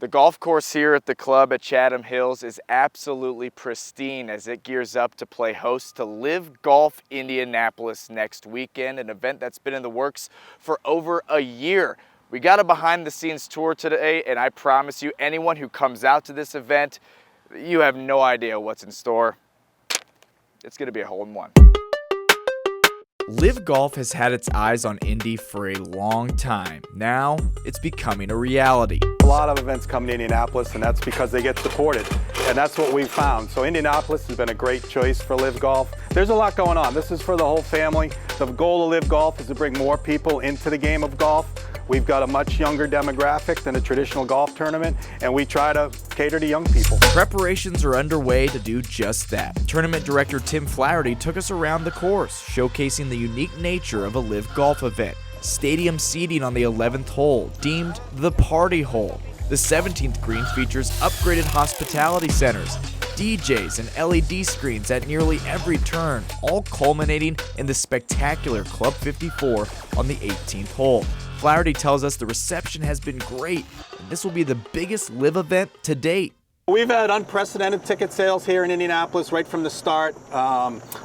The golf course here at the club at Chatham Hills is absolutely pristine as it gears up to play host to LIV Golf Indianapolis next weekend, an event that's been in the works for over a year. We got a behind the scenes tour today, and I promise you, anyone who comes out to this event, you have no idea what's in store. It's gonna be a hole-in-one. LIV Golf has had its eyes on Indy for a long time. Now, it's becoming a reality. A lot of events come to Indianapolis, and that's because they get supported, and that's what we've found. So Indianapolis has been a great choice for LIV Golf. There's a lot going on. This is for the whole family. The goal of LIV Golf is to bring more people into the game of golf. We've got a much younger demographic than a traditional golf tournament, and we try to cater to young people. Preparations are underway to do just that. Tournament director Tim Flaherty took us around the course, showcasing the unique nature of a LIV Golf event. Stadium seating on the 11th hole, deemed the party hole. The 17th green features upgraded hospitality centers, DJs and LED screens at nearly every turn, all culminating in the spectacular Club 54 on the 18th hole. Flaherty tells us the reception has been great, and this will be the biggest LIV event to date. We've had unprecedented ticket sales here in Indianapolis right from the start.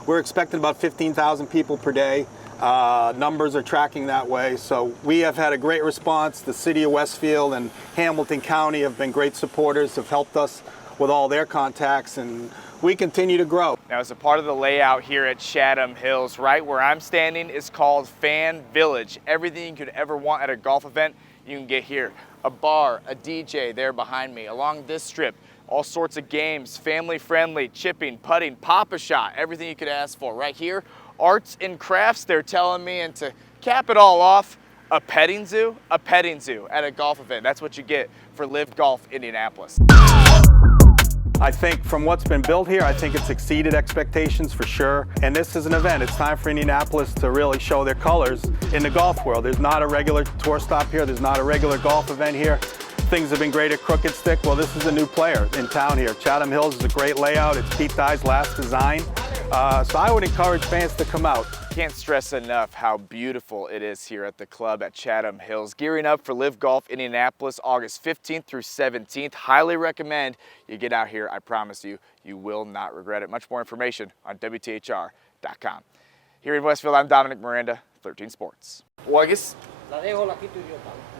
We're expecting about 15,000 people per day. Numbers are tracking that way, so we have had a great response. The city of Westfield and Hamilton County have been great supporters, have helped us with all their contacts, and we continue to grow. Now, as a part of the layout here at Chatham Hills, right where I'm standing is called Fan Village. Everything you could ever want at a golf event, you can get here. A bar, a DJ there behind me. Along this strip, all sorts of games, family-friendly, chipping, putting, pop-a-shot, everything you could ask for. Right here, arts and crafts, they're telling me, and to cap it all off, a petting zoo at a golf event. That's what you get for LIV Golf Indianapolis. I think from what's been built here, I think it's exceeded expectations for sure. And this is an event. It's time for Indianapolis to really show their colors in the golf world. There's not a regular tour stop here. There's not a regular golf event here. Things have been great at Crooked Stick. Well, this is a new player in town here. Chatham Hills is a great layout. It's Pete Dye's last design. So I would encourage fans to come out. Can't stress enough how beautiful it is here at the club at Chatham Hills. Gearing up for LIV Golf Indianapolis August 15th through 17th. Highly recommend you get out here. I promise you, you will not regret it. Much more information on WTHR.com. Here in Westfield, I'm Dominic Miranda, 13 Sports. Well, I guess,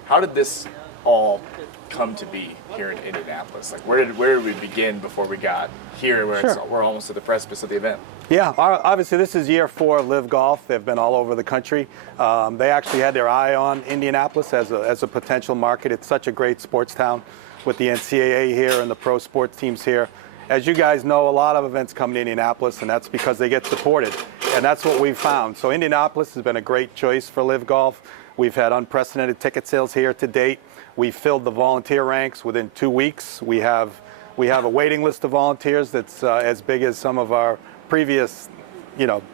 how did this all come to be here in Indianapolis? Like, where did we begin before we got here, where we're almost at the precipice of the event? Yeah, obviously this is year 4 of LIV Golf. They've been all over the country. They actually had their eye on Indianapolis as a potential market. It's such a great sports town with the NCAA here and the pro sports teams here. As you guys know, a lot of events come to Indianapolis, and that's because they get supported, and that's what we've found. So Indianapolis has been a great choice for LIV Golf. We've had unprecedented ticket sales here to date. We filled the volunteer ranks within 2 weeks. We have a waiting list of volunteers that's as big as some of our previous,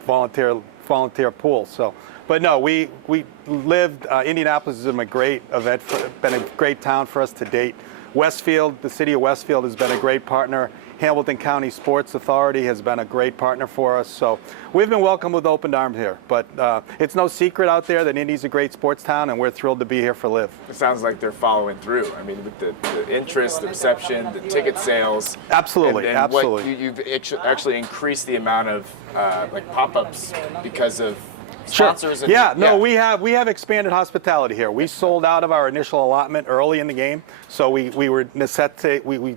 volunteer pool. So, but no, we lived. Indianapolis has been a great event, been a great town for us to date. Westfield, the city of Westfield has been a great partner. Hamilton County Sports Authority has been a great partner for us. So we've been welcomed with open arms here. But it's no secret out there that Indy's a great sports town, and we're thrilled to be here for LIV. It sounds like they're following through. I mean, with the interest, the reception, the ticket sales. Absolutely, and absolutely. You've actually increased the amount of like pop-ups because of sponsors. Sure. And, we have expanded hospitality here. We sold out of our initial allotment early in the game, so we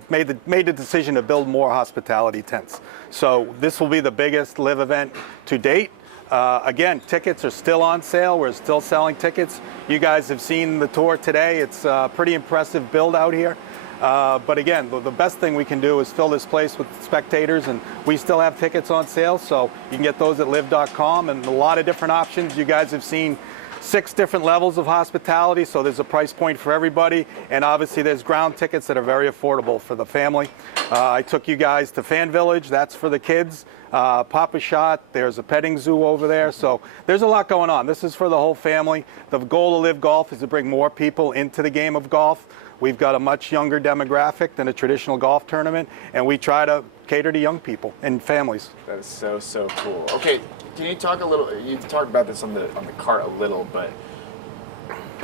made the decision to build more hospitality tents. So this will be the biggest LIV event to date. Again, tickets are still on sale. We're still selling tickets. You guys have seen the tour today. It's a pretty impressive build out here. But again, the best thing we can do is fill this place with spectators, and we still have tickets on sale, so you can get those at liv.com, and a lot of different options. You guys have seen 6 different levels of hospitality, so there's a price point for everybody, and obviously there's ground tickets that are very affordable for the family. I took you guys to Fan Village. That's for the kids. Pop-a-shot, there's a petting zoo over there, so there's a lot going on. This is for the whole family. The goal of LIV Golf is to bring more people into the game of golf. We've got a much younger demographic than a traditional golf tournament, and we try to cater to young people and families. That is so cool. Okay, can you talk a little? You talked about this on the cart a little, but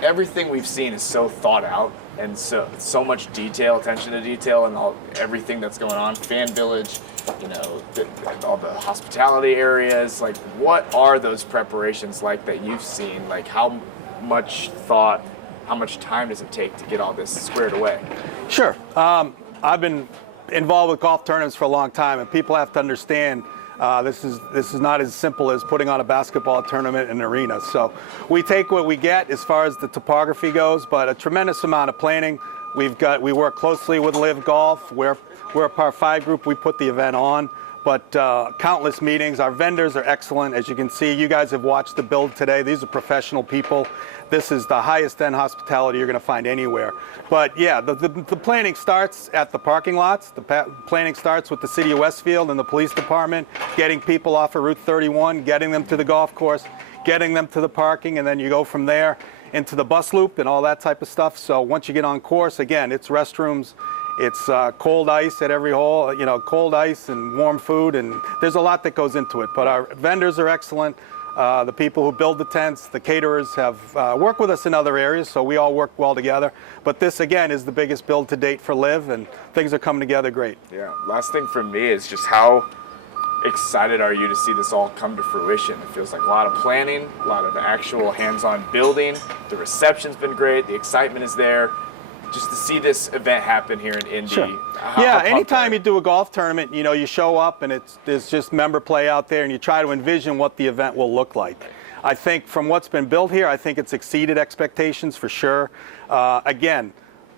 everything we've seen is so thought out and so much detail, attention to detail, and everything that's going on. Fan village, you know, all the hospitality areas. Like, what are those preparations like that you've seen? Like, how much thought, how much time does it take to get all this squared away? Sure. I've been involved with golf tournaments for a long time, and people have to understand this is not as simple as putting on a basketball tournament in an arena. So we take what we get as far as the topography goes, but a tremendous amount of planning. We work closely with LIV Golf. We're a Par 5 group. We put the event on, but countless meetings. Our vendors are excellent. As you can see, you guys have watched the build today. These are professional people. This is the highest end hospitality you're going to find anywhere. But yeah, the planning starts at the parking lots. The planning starts with the city of Westfield and the police department, getting people off of Route 31, getting them to the golf course, getting them to the parking, and then you go from there into the bus loop and all that type of stuff. So once you get on course, again, it's restrooms, it's cold ice at every hole, you know, cold ice and warm food, and there's a lot that goes into it. But our vendors are excellent. The people who build the tents, the caterers have worked with us in other areas, so we all work well together. But this, again, is the biggest build to date for LIV, and things are coming together great. Yeah, last thing for me is just how excited are you to see this all come to fruition? It feels like a lot of planning, a lot of actual hands-on building. The reception's been great, the excitement is there. Just to see this event happen here in Indy. Sure. Yeah, anytime you do a golf tournament, you know, you show up and there's just member play out there, and you try to envision what the event will look like. I think from what's been built here, I think it's exceeded expectations for sure. Again,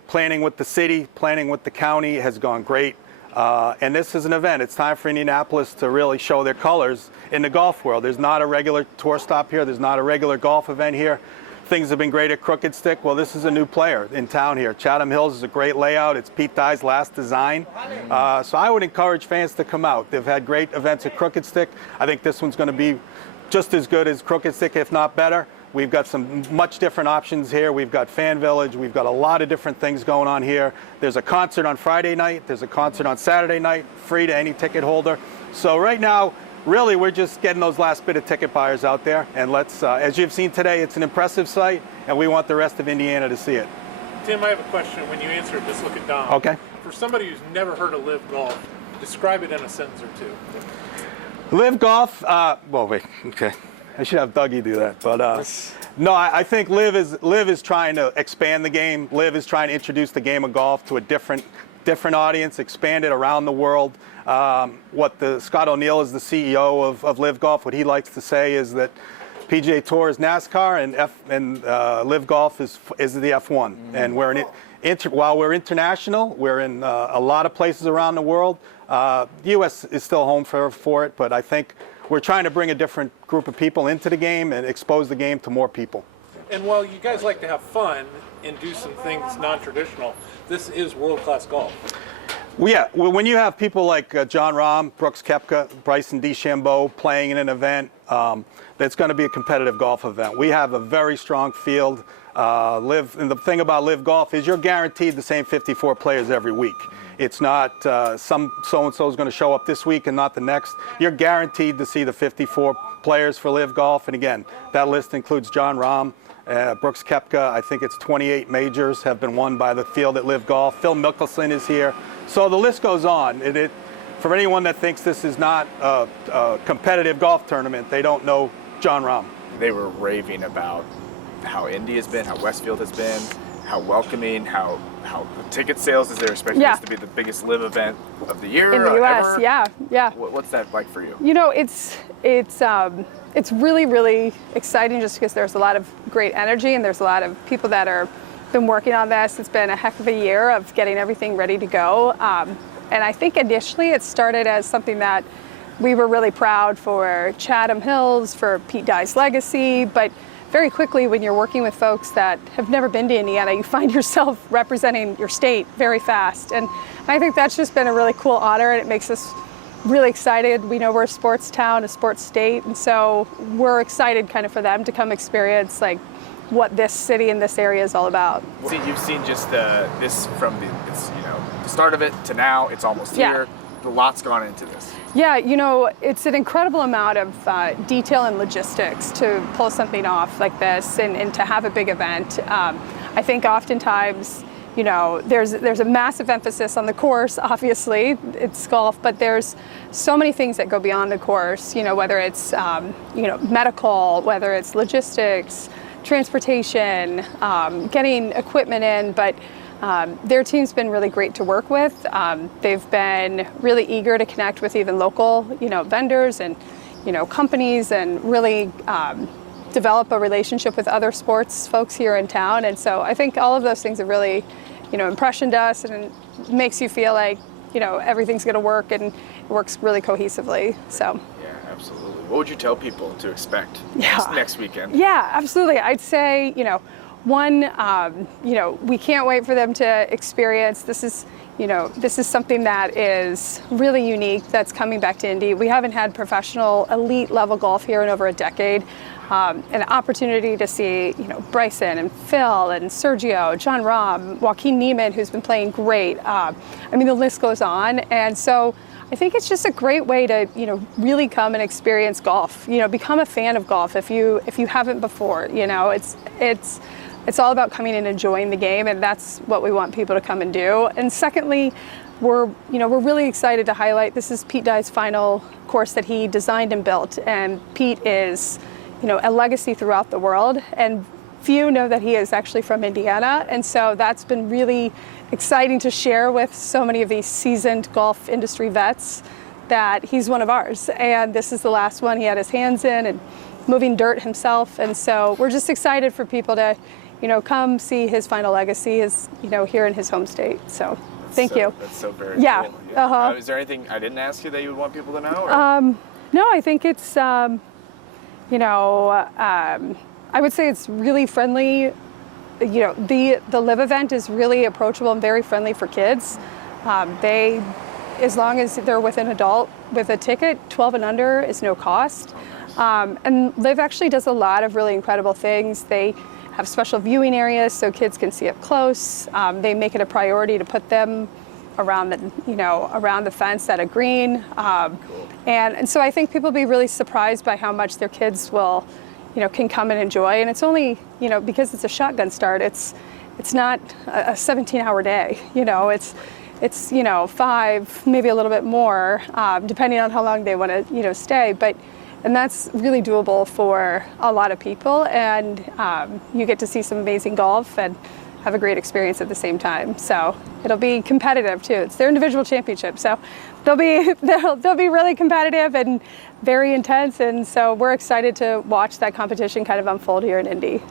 planning with the city, planning with the county has gone great. And this is an event. It's time for Indianapolis to really show their colors in the golf world. There's not a regular tour stop here. There's not a regular golf event here. Things have been great at Crooked Stick. Well, this is a new player in town here. Chatham Hills is a great layout. It's Pete Dye's last design. So I would encourage fans to come out. They've had great events at Crooked Stick. I think this one's going to be just as good as Crooked Stick, if not better. We've got some much different options here. We've got Fan Village. We've got a lot of different things going on here. There's a concert on Friday night. There's a concert on Saturday night, free to any ticket holder. So right now, really, we're just getting those last bit of ticket buyers out there. And let's, as you've seen today, it's an impressive site, and we want the rest of Indiana to see it. Tim, I have a question. When you answer it, just look at Dom. Okay. For somebody who's never heard of LIV Golf, describe it in a sentence or two. LIV Golf, well, wait, okay. I should have Dougie do that, but no, I think LIV is trying to expand the game. LIV is trying to introduce the game of golf to a different audience, expand it around the world. Scott O'Neill is the CEO of LIV Golf. What he likes to say is that PGA Tour is NASCAR and LIV Golf is the F1. And while we're international, we're in a lot of places around the world. The U.S. is still home for it, but I think we're trying to bring a different group of people into the game and expose the game to more people. And while you guys like to have fun and do some things non-traditional, this is world-class golf. Well, yeah, when you have people like John Rahm, Brooks Koepka, Bryson DeChambeau playing in an event, that's going to be a competitive golf event. We have a very strong field. And the thing about LIV Golf is you're guaranteed the same 54 players every week. It's not some so-and-so is going to show up this week and not the next. You're guaranteed to see the 54 players for LIV Golf. And again, that list includes John Rahm, Brooks Koepka. I think it's 28 majors have been won by the field at LIV Golf. Phil Mickelson is here. So the list goes on. For anyone that thinks this is not a competitive golf tournament, they don't know John Rahm. They were raving about how Indy has been, how Westfield has been, how welcoming, how the ticket sales is there, especially this to be the biggest LIV event of the year in the U.S. Ever. Yeah. What's that like for you? You know, it's really, really exciting just because there's a lot of great energy and there's a lot of people that are been working on this. It's been a heck of a year of getting everything ready to go. And I think initially it started as something that we were really proud for Chatham Hills, for Pete Dye's legacy, but very quickly when you're working with folks that have never been to Indiana, you find yourself representing your state very fast. And I think that's just been a really cool honor, and it makes us really excited. We know we're a sports town, a sports state, and so we're excited kind of for them to come experience like what this city and this area is all about. See, you've seen just this from the start of it to now. It's almost here. a lot's gone into this. Yeah, it's an incredible amount of detail and logistics to pull something off like this and to have a big event. I think oftentimes, there's a massive emphasis on the course, obviously, it's golf, but there's so many things that go beyond the course, whether it's, medical, whether it's logistics, transportation, getting equipment in, but their team's been really great to work with. They've been really eager to connect with even local, vendors and, companies and really develop a relationship with other sports folks here in town. And so I think all of those things have really, impressioned us, and it makes you feel like, everything's going to work and it works really cohesively. So. Yeah, absolutely. What would you tell people to expect next weekend? Yeah, absolutely. I'd say, one, we can't wait for them to experience. This is something that is really unique that's coming back to Indy. We haven't had professional elite level golf here in over a decade. An opportunity to see, Bryson and Phil and Sergio, John Rahm, Joaquin Niemann, who's been playing great. The list goes on. And so I think it's just a great way to, really come and experience golf. Become a fan of golf if you haven't before. It's all about coming and enjoying the game, and that's what we want people to come and do. And secondly, we're really excited to highlight this is Pete Dye's final course that he designed and built, and Pete is, a legacy throughout the world, and few know that he is actually from Indiana, and so that's been really exciting to share with so many of these seasoned golf industry vets that he's one of ours, and this is the last one he had his hands in and moving dirt himself, and so we're just excited for people to come see his final legacy is, here in his home state. So thank you. That's so very cool. Yeah. Is there anything I didn't ask you that you would want people to know? Or? No, I think it's, I would say it's really friendly. The LIV event is really approachable and very friendly for kids. As long as they're with an adult with a ticket, 12 and under is no cost. And LIV actually does a lot of really incredible things. They have special viewing areas so kids can see up close. They make it a priority to put them around the fence at a green. Cool. And so I think people will be really surprised by how much their kids will, can come and enjoy. And it's only, because it's a shotgun start, it's not a 17-hour day. It's 5, maybe a little bit more, depending on how long they want to, stay. And that's really doable for a lot of people, and you get to see some amazing golf and have a great experience at the same time. So it'll be competitive too. It's their individual championship, so they'll be really competitive and very intense. And so we're excited to watch that competition kind of unfold here in Indy.